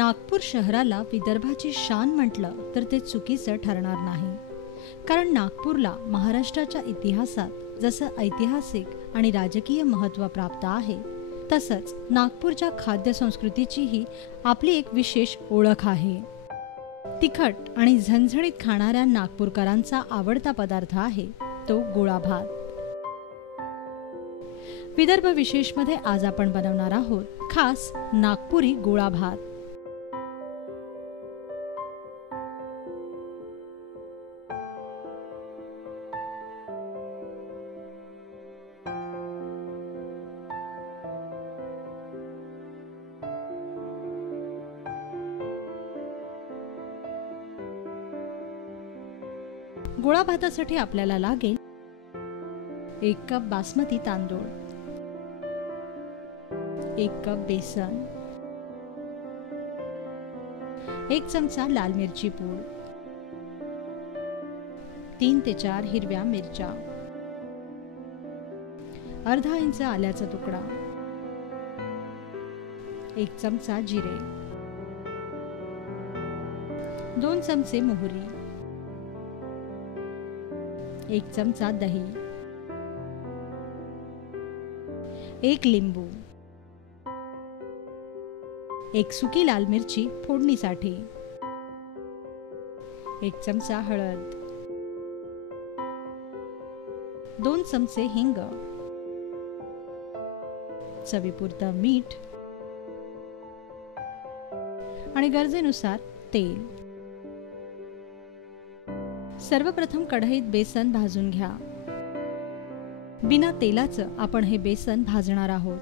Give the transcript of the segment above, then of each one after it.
नागपूर शहराला विदर्भाची शान म्हटलं तर ते चुकीचं ठरणार नाही. कारण नागपूरला महाराष्ट्राच्या इतिहासात जसं ऐतिहासिक आणि राजकीय महत्त्व प्राप्त आहे, तसंच नागपूरच्या खाद्यसंस्कृतीचीही आपली एक विशेष ओळख आहे. तिखट आणि झणझणीत खाणाऱ्या नागपूरकरांचा आवडता पदार्थ आहे तो गोळा भात. विदर्भ विशेषमध्ये आज आपण बनवणार आहोत खास नागपुरी गोळा भात. गोळा भातासाठी आपल्याला लागेल 1 कप बासमती तांदूळ, 1 कप बेसन, 1 चमचा लाल मिरची पूड, 3 ते 4 हिरव्या मिरच्या, अर्धा इंच आल्याचा तुकडा, 1 चमचा जिरे, 2 चमचे मोहरी, 1 चमचा दही, 1 लिंबू, 1 सुकी लाल मिरची फोडणीसाठी, 1 चमचा हळद, 2 चमचे हिंग, चवीपुरतं मीठ आणि गरजेनुसार तेल. सर्वप्रथम कढईत बेसन भाजून घ्या. बिना तेलाचं आपण हे बेसन भाजणार आहोत.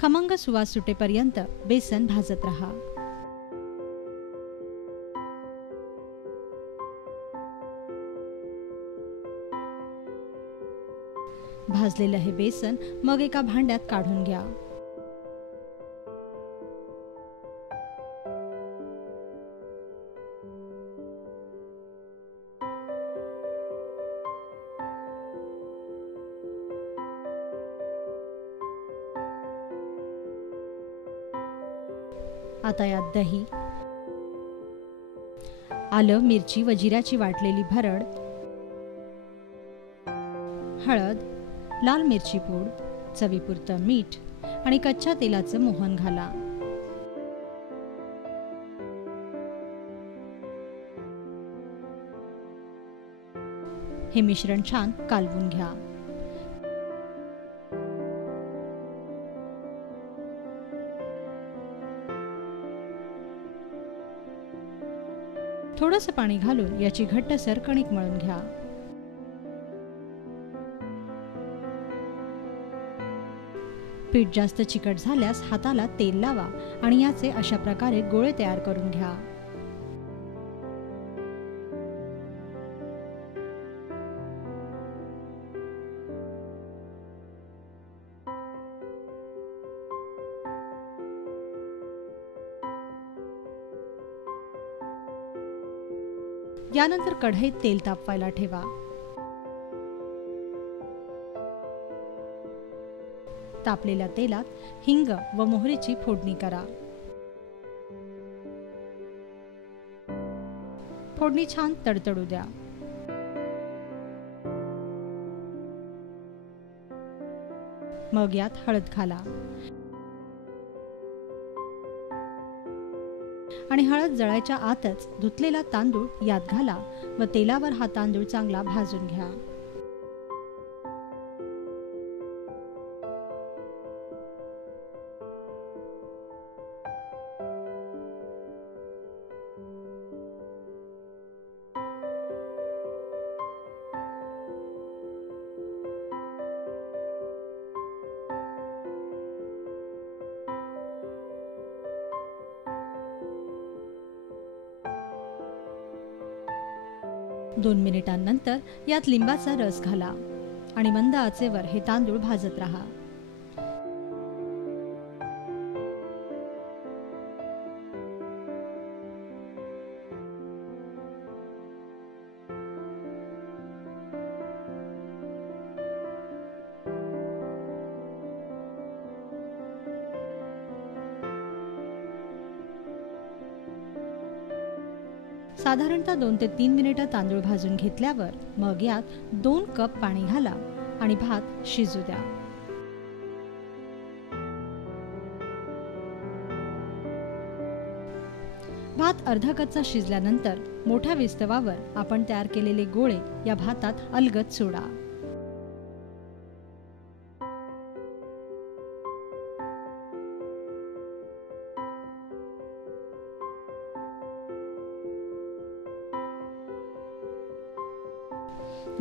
खमंग सुवास सुटेपर्यंत बेसन भाजत रहा. भाजलेलं हे बेसन मग एका भांड्यात काढून घ्या. आता यात दही, आलं, मिरची व जिऱ्याची वाटलेली भरड, हळद, लाल मिरची पूड, चवीपुरतं मीठ आणि कच्च्या तेलाचं मोहन घाला. हे मिश्रण छान कालवून घ्या. थोडंसं पाणी घालून याची घट्टसर कणिक मळून घ्या. पीठ जास्त चिकट झाल्यास हाताला तेल लावा आणि याचे अशा प्रकारे गोळे तयार करून घ्या. यानंतर कढईत तेल तापवायला ठेवा. तापलेल्या तेलात हिंग व मोहरीची फोडणी करा. फोडणी छान तडतडू द्या. मग यात हळद घाला आणि हळद जळायच्या आतच धुतलेला तांदूळ यात घाला व तेलावर हा तांदूळ चांगला भाजून घ्या. दोन मिनिटांनंतर यात लिंबाचा रस घाला आणि मंद आचेवर हे तांदूळ भाजत राहा. साधारणतः 2 ते 3 मिनिटं तांदूळ भाजून घेतल्यावर मग यात 2 कप पाणी घाला आणि भात शिजू द्या. भात अर्धा कच्चा शिजल्यानंतर मोठ्या विस्तवावर आपण तयार केलेले गोळे या भातात अलगद सोडा.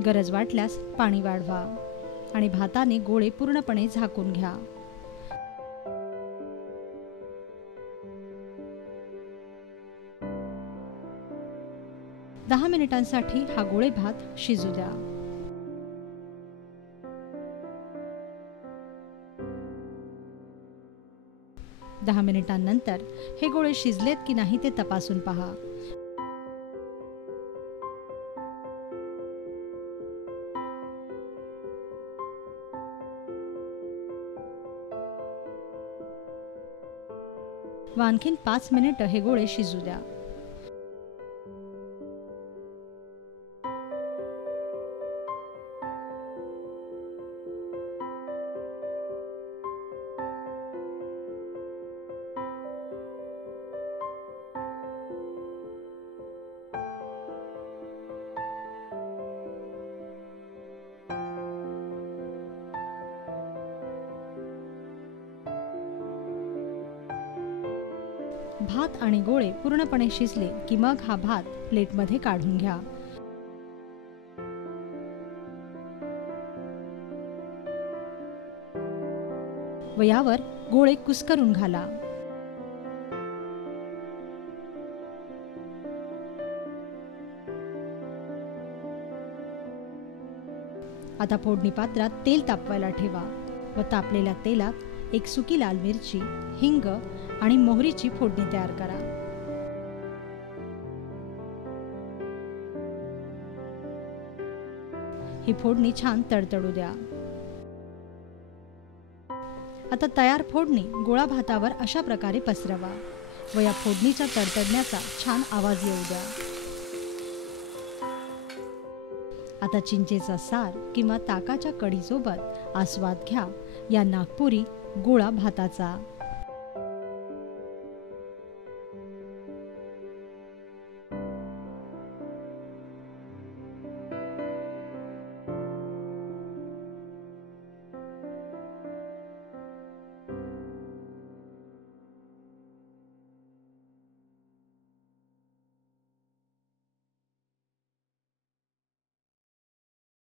गरज वाटल्यास पाणी वाढवा आणि भाताने गोळे पूर्णपणे झाकून घ्या. दहा मिनिटांसाठी हा गोळे भात शिजू द्या. दहा मिनिटांनंतर हे गोळे शिजलेत की नाही ते तपासून पहा. व आणखीन 5 मिनिटं हे गोळे शिजू द्या. भात आणि गोळे पूर्णपणे शिजले की मग हा भात प्लेटमध्ये काढून घ्या. व यावर गोळे कुस्करून घाला. आता फोडणी पात्रात तेल तापवायला ठेवा व तापलेल्या तेलात एक सुकी लाल मिरची, हिंग आणि मोहरीची फोडणी तयार करा. ही फोडणी छान तडतडू द्या. आता तयार फोडणी गोळा भातावर अशा प्रकारे पसरवा व या फोडणीच्या तडतडण्याचा छान आवाज येऊ द्या. आता चिंचेचा सार किंवा ताकाच्या कढीसोबत आस्वाद घ्या या नागपुरी गोळा भाताचा.